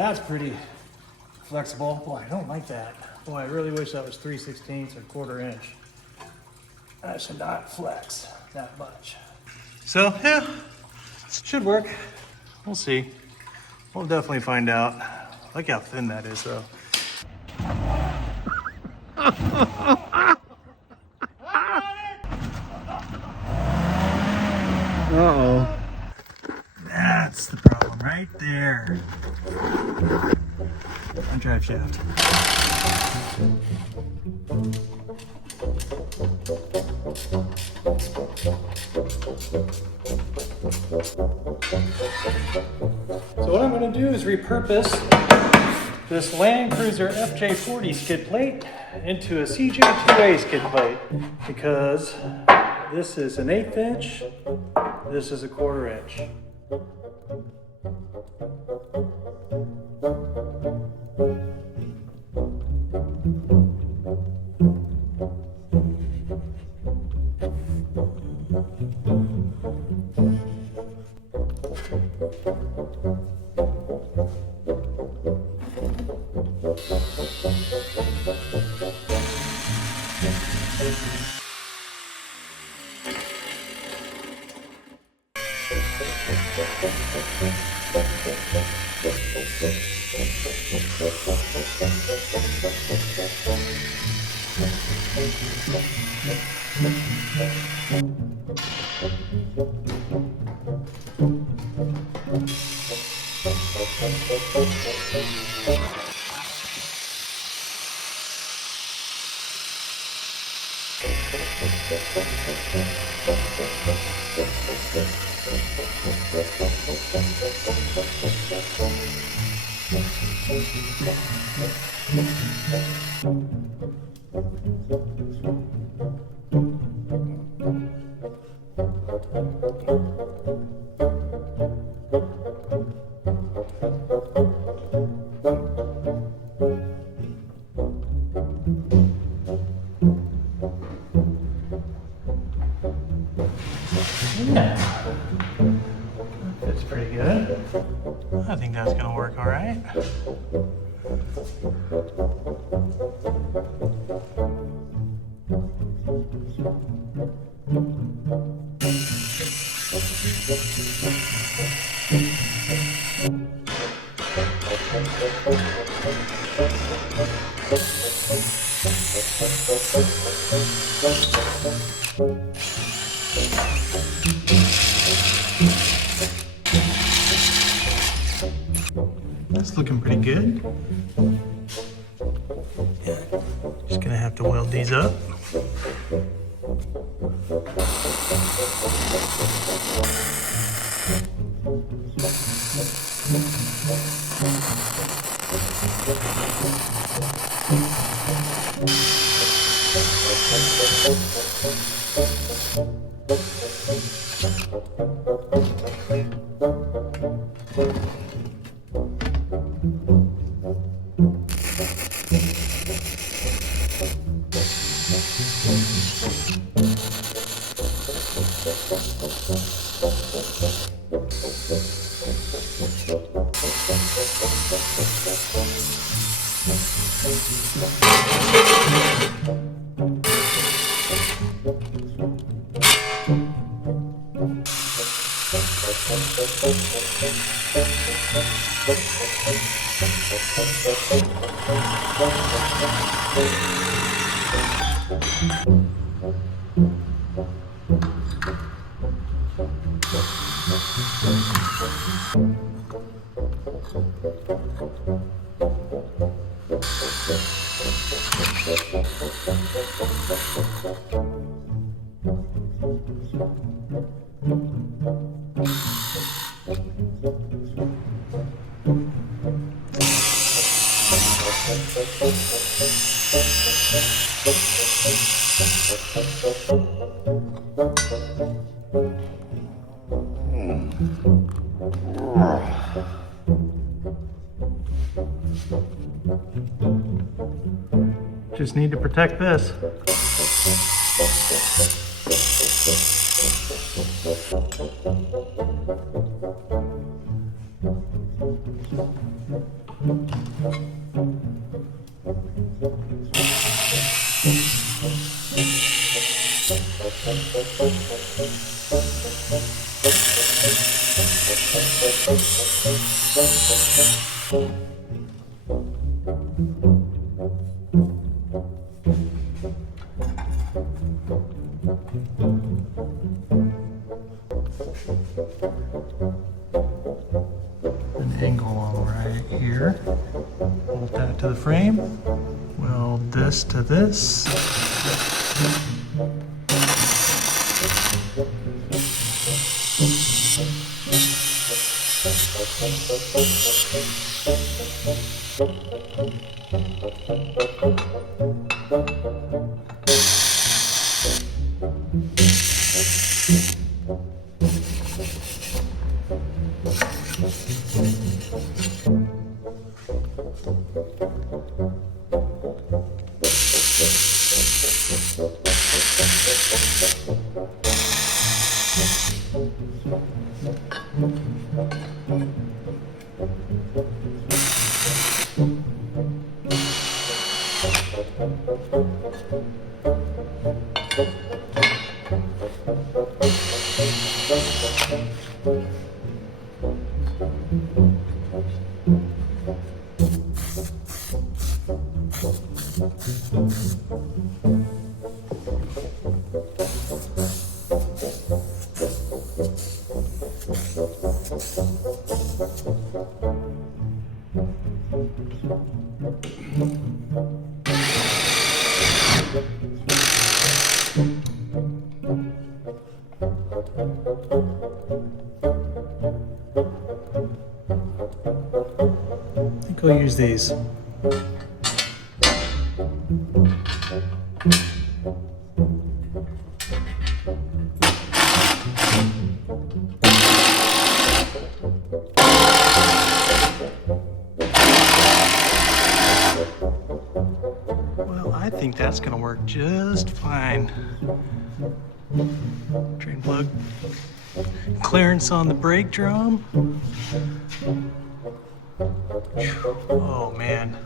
That's pretty flexible. Boy, I don't like that. Boy, I really wish that was 3/16 or 1/4 inch. That should not flex that much. So yeah, should work. We'll see. We'll definitely find out. Look how thin that is though. Uh-oh. That's the problem right there. On drive shaft. So what I'm going to do is repurpose this Land Cruiser FJ40 skid plate into a CJ2a skid plate because this is an 1/8 inch, this is a 1/4 inch. Yeah, that's pretty good. I think that's gonna work all right. That's looking pretty good. Yeah, just gonna have to weld these up. Just need to protect this. An angle right here. Bolt that to the frame. Weld this to this. I think we'll use these. Well, I think that's gonna work just fine. Drain plug. Clearance on the brake drum. Oh man,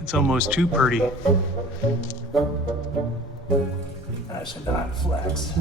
it's almost too pretty. I should not flex.